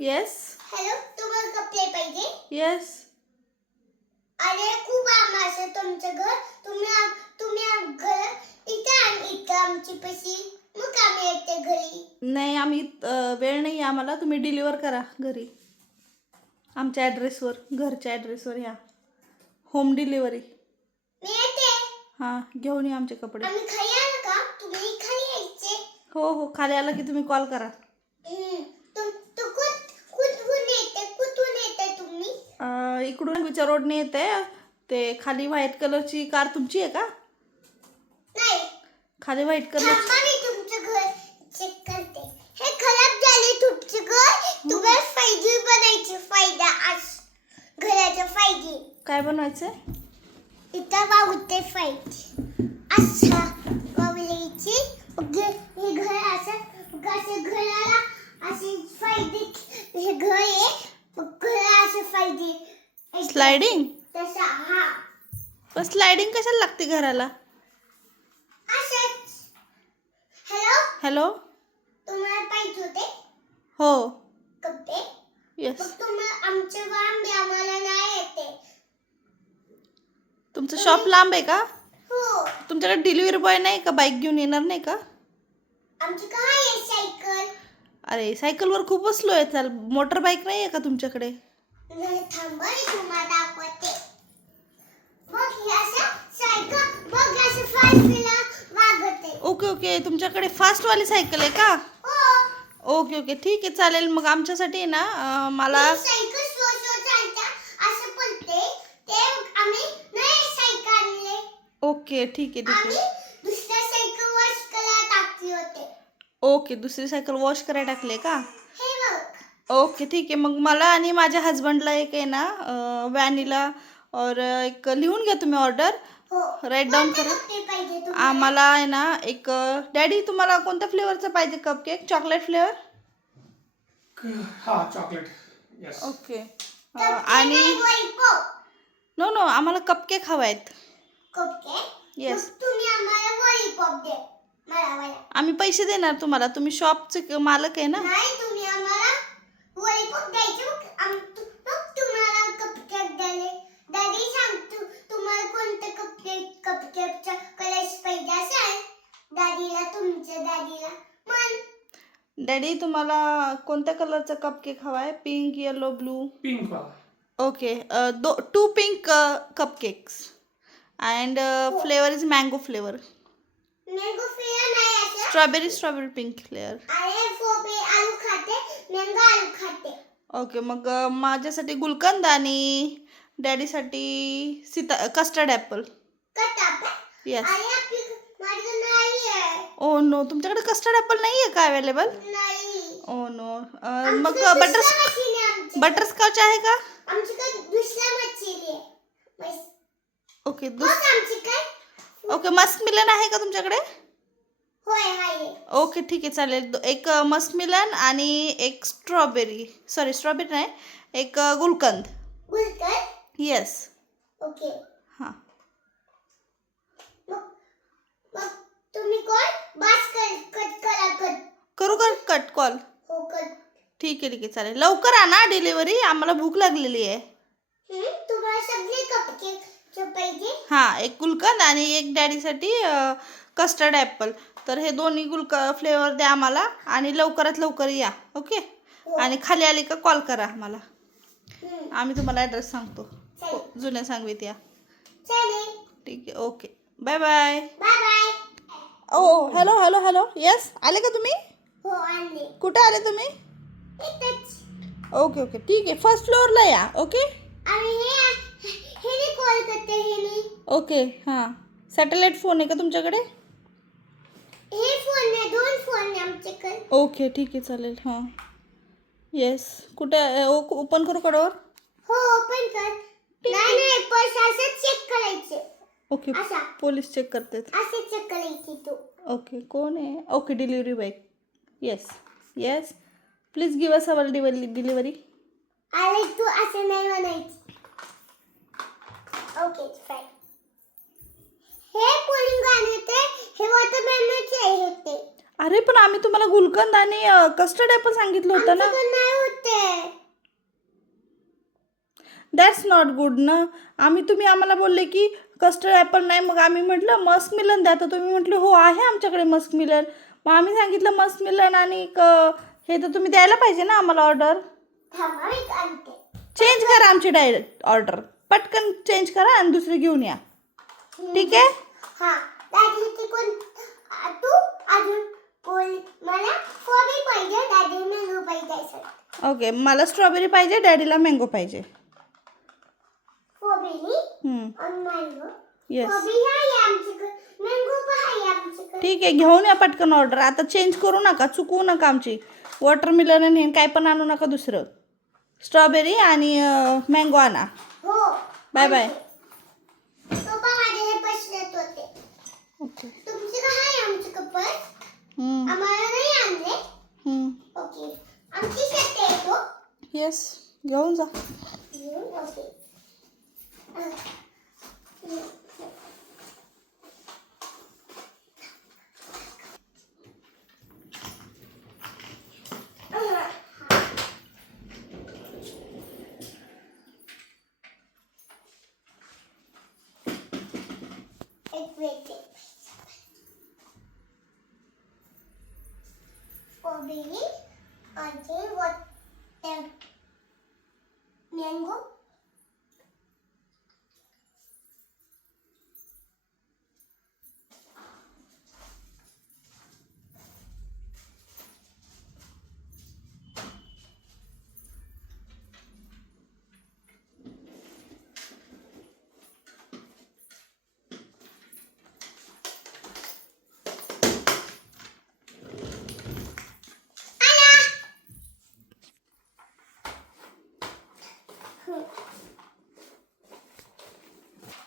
Yes hello तुम्हाला कपडे पाहिजे? येस अरे खूप आमाचं तुमचं घर. तुम्ही आम- तुम्ही आम- घर इथं आणि इथं आमची पशी. मग आम्ही येते घरी. नाही आम्ही अं, वेळ नाही आम्हाला. तुम्ही डिलिव्हर करा घरी. आमच्या ॲड्रेसवर घरच्या ॲड्रेसवर या. होम डिलिव्हरी मी येते. हां घेऊन या आमचे कपडे. आम्ही खाली आलो का? तुम्ही खाली यायचे. हो हो खाली आला की तुम्ही कॉल करा हम्म. तु- तु कुठ कुठून येते कुठून येते तुम्ही अं, इकडून विचार रोडने येते. ते खाली व्हाईट कलरची कार तुमची आहे का? नाही. खाली व्हाईट कलर थांबा मी तुमचं घर चेक करते हे खराब झाले तुमचं घर तुम्हाला फायदे बनायचे फायदा आज घराचा फायदे काय बनवायचं आहे इथं वावते फायदे अच्छा वावल्याचे हे घर असं मग असं घराला असे फायदे हे घर आहे मग घरा असे फायदे स्लायडिंग पण स्लायडिंग कशाला लागते घराला? हॅलो हो. येस तुमचं शॉप लांब आहे का? हो. तुमच्याकडे डिलिव्हरी बॉय नाही का? बाईक घेऊन येणार नाही का? आमची काय आहे सायकल? अरे सायकलवर खूप स्लो आहे. चाल मोटर बाईक नाही आहे का तुमच्याकडे? नाही थांबा मी तुम्हाला दाखवते. बघ हे असं सायकल बघ असं फास्ट वागते. ओके ओके तुमच्याकडे फास्टवाली सायकल आहे का? हो. ओके ओके ठीक आहे चालेल. मग आमच्यासाठी ना अं, मला सायकल स्लो स्लो चालता असं बोलते. ते आम्ही नाही सायकल आणले. ओके ठीक आहे ठीक आम्ही आहे दुसऱ्या सायकल वॉश करायला टाकली होते. ओके दुसरी सायकल वॉश करायला टाकली का? ओके ठीक आहे. मग मला आणि माझ्या हस्बंडला एक आहे ना वॅनिला और एक लिहून घ्या तुम्ही ऑर्डर हो. राईट डाऊन करा. आम्हाला आहे ना एक डॅडी तुम्हाला कोणत्या फ्लेवरचं पाहिजे कप केक चॉकलेट फ्लेवर हा चॉकलेट येस ओके. आणि नो नो आम्हाला कप केक हवा आहेत. Cupcake Yes. मग तुम्ही आम्हाला लॉलीपॉप दे मला मला आम्ही पैसे देणार तुम्हाला. तुम्ही शॉपचे मालक आहे ना? आम्हाला लॉलीपॉप द्यायचे मग तुम्हाला कपकेक द्याले दादी सांगतो तुम्हाला कोणतं कपकेक कपकेकचा कलर्स पाहिजे असेल? दादीला तुमच्या दादीला. मन. डॅडी तुम्हाला कोणत्या कलरचा कप केक हवा आहे? पिंक येलो ब्लू पिंक वाला okay though two pink cup cakes and flavour is mango flavour mango flavour नाही असं स्ट्रॉबेरी स्ट्रॉबेरी पिंक फ्लेवर अरे फोबे आलू खाते मँगो आलू खाते ओके मग माझ्यासाठी गुलकंद आणि डॅडीसाठी सीता custard apple yes oh no तुमच्याकडे कस्टर्ड ॲपल नाही आहे का अवेलेबल नाही ओ नो मग बटर बटरस्कॉच आहे का? ओके ओके मस्क मिलन आहे का तुमच्याकडे? ओके ठीक आहे चालेल. एक मस्क मिलन आणि एक स्ट्रॉबेरी. सॉरी स्ट्रॉबेरी नाही एक गुलकंद. Yes okay. हां. तुम्ही बास कर कट करा कट. करू कट कॉल? हो कट. ठीक आहे ठीक आहे चालेल. लवकर आणा डिलिव्हरी आम्हाला भूक लागलेली आहे. तुम्हाला सगळे कपकेक हां एक गुलकंद आणि एक डॅडीसाठी कस्टर्ड ॲपल तर हे दोन्ही गुलक फ्लेवर द्या आम्हाला आणि लवकरात लवकर या ओके? आणि खाली आली का कॉल करा आम्हाला. आम्ही तुम्हाला ॲड्रेस सांगतो. हो, जुन्या सांगवीत या. ठीक आहे okay. Bye bye oh hello hello hello yes आले का तुम्ही? हो कुठे आले तुम्ही? Okay okay. ठीक आहे फर्स्ट फ्लोअरला या ओके? हे हे कॉल करते हे ओके हां. सॅटेलाईट फोन आहे का तुमच्याकडे? हे फोन आहे दोन फोन आहे आमच्याकडे. ओके ठीक आहे चालेल हां. येस कुठे ओपन करू कडवर हो ओपन कर. नाही नाही पण असं चेक करायचे. ओके असा. पोलीस चेक करतात. असं चेक करायची तू. ओके कोण आहे? Okay delivery boy yes yes please give us our delivery delivery अरे तू असं नाही म्हणायचं. ओके फाईन हे गाणे होते हे वॉटरमॅनचे होते. अरे पण आम्ही तुम्हाला गुलकंद आणि कस्टर्ड ॲपल सांगितलं होतं ना? आमच्याकडे नाही होते. दॅट्स नॉट गुड ना? आम्ही तुम्ही आम्हाला बोलले की कस्टर्ड ॲपल नाही मग आम्ही म्हटलं मस्क मिलन द्या. तर तुम्ही म्हटलं हो आहे आमच्याकडे मस्क मिलन. मग आम्ही सांगितलं मस्क मिलन आणि हे तर तुम्ही द्यायला पाहिजे ना आम्हाला ऑर्डर चेंज करा आमची डायरेक्ट ऑर्डर पटकन चेंज करा आणि दुसरी घेऊन या. ठीक आहे? हा दादी तू अजून मला फॉबी पाहिजे दादी मॅंगो पाहिजे सर ओके मला स्ट्रॉबेरी पाहिजे डॅडीला मँगो पाहिजे. ठीक आहे घेऊन या पटकन ऑर्डर आता चेंज करू नका चुकवू नका आमची. वॉटरमिलन आणि हे काय पण आणू नका दुसरं. स्ट्रॉबेरी आणि मँगो आणा. Bye bye. पप्पा हे पैसे होते. ओके. तुमचे काय आहे आमचे कपल हम्म, आम्हाला नाही आणले. हम्म. ओके. आमची शेत येस घेऊन जा. ओके. एक वेट स्ट्रॉबेरी आणि वॉटर मँगो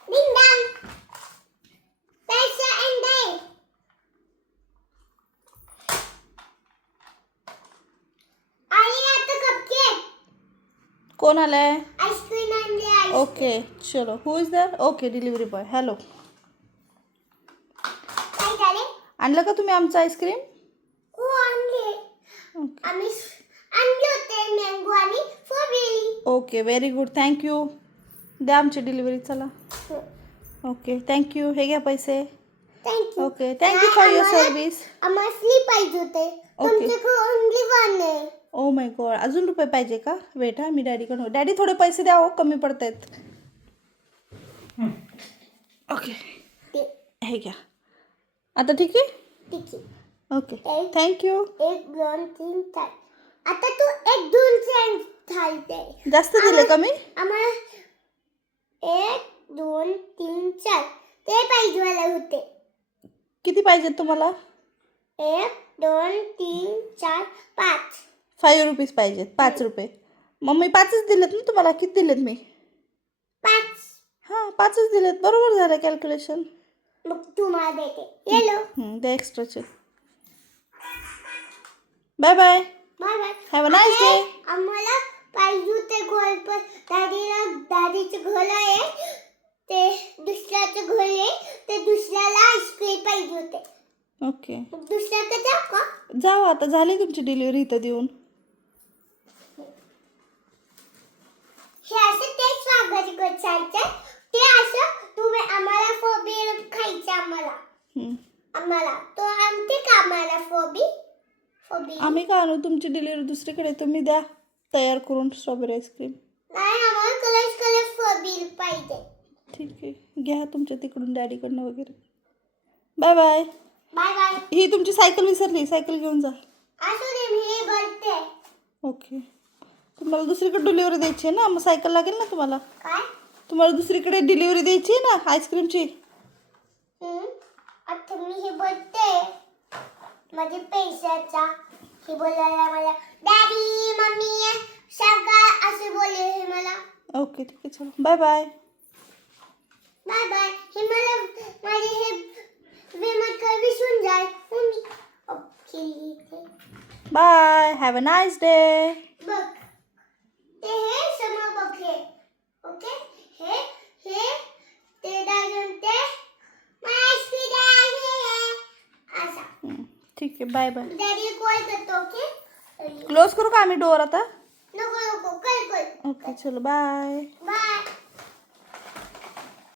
Ding dong. पैसा and day. आई आता कपकेक कोण आलाय? ओके चलो. Who is there okay delivery boy hello आणलं का तुम्ही आमचं आईस्क्रीम? हो आणले. ओके आम्ही आणले होते मँगो आणि strawberry okay very good thank you द्या आमची डिलिव्हरी चला. ओके थँक्यू हे घ्या पैसे. Thank you okay thank you for your service आम्हाला स्लीप पाहिजे होते. ओके. ओनली वन आहे. ओ माय गॉड अजून रुपये पाहिजे का? वेट हा मी डॅडीकडून डॅडी थोडे पैसे द्या हो कमी पडत आहेत ओके हे घ्या. आता ठीक आहे? ठीक आहे ओके थँक्यू एक दोन तीन चार आता तू एक दोन चार जास्त दिले का मी? आम्हाला एक दोन तीन चार. ते पाहिजे मला होते. किती पाहिजेत तुम्हाला? एक दोन तीन चार पाच. फाईव्ह रुपीज पाहिजेत. पाच रुपये. मग मी पाचच दिलेत ना तुम्हाला. किती दिलेत मी? पाच. हां पाचच दिलेत. बरोबर झालं कॅल्क्युलेशन मग तुम्हाला देते. येलो. द्या एक्स्ट्राचे bye bye bye bye have a nice day आम्हाला पाहिजे होते घर पण दादीला दादीचं घर आहे. ते दुसऱ्याचं घर आहे. ते दुसऱ्याला आईस्क्रीम पाहिजे होते. ओके दुसऱ्याकडे जाऊ का जाऊ आता. झाली तुमची डिलिव्हरी इथं देऊन हे असं ते करायचं ते असं तुम्ही आम्हाला फोबी खायचं आम्हाला. आम्हाला. तो आमचे का आम्हाला फोबी फोबी आम्ही का आणू? तुमची डिलिव्हरी दुसरीकडे. तुम्ही द्या. तयार करून स्ट्रॉबेरी आईस्क्रीम नाही आम्हाला कलर कलर फोबी पाहिजे. ठीक आहे. घ्या तुमच्या तिकडून डॅडीकडनं वगैरे. बाय बाय बाय बाय ही तुमची सायकल विसरली. सायकल घेऊन जा. असू दे मी हे भरते. ओके तुम्हाला दुसरीकडे डिलिव्हरी द्यायची आहे ना? मग सायकल लागेल ना तुम्हाला? काय? तुम्हाला दुसरीकडे डिलिव्हरी द्यायची आहे ना आईस्क्रीमची आता मी हे बोलते. माझे पैशाचा हे बोलायला मला डॅडी मम्मी सगळं असे बोलले हे मला. ओके ठीक आहे चलो. बाय बाय बाय बाय हे मला माझे हे विमत विसरून जाय. Mummy. Okay. Bye have a nice day बघ. ते हे हे. ओके हे हे ते दाजून ते. आईस्क्रीम आहे. असा. ठीक आहे बाय बाय डॅडी कॉल करतो ओके क्लोज करू का आम्ही डोअर आता? नको नको. कल कल ओके चलो बाय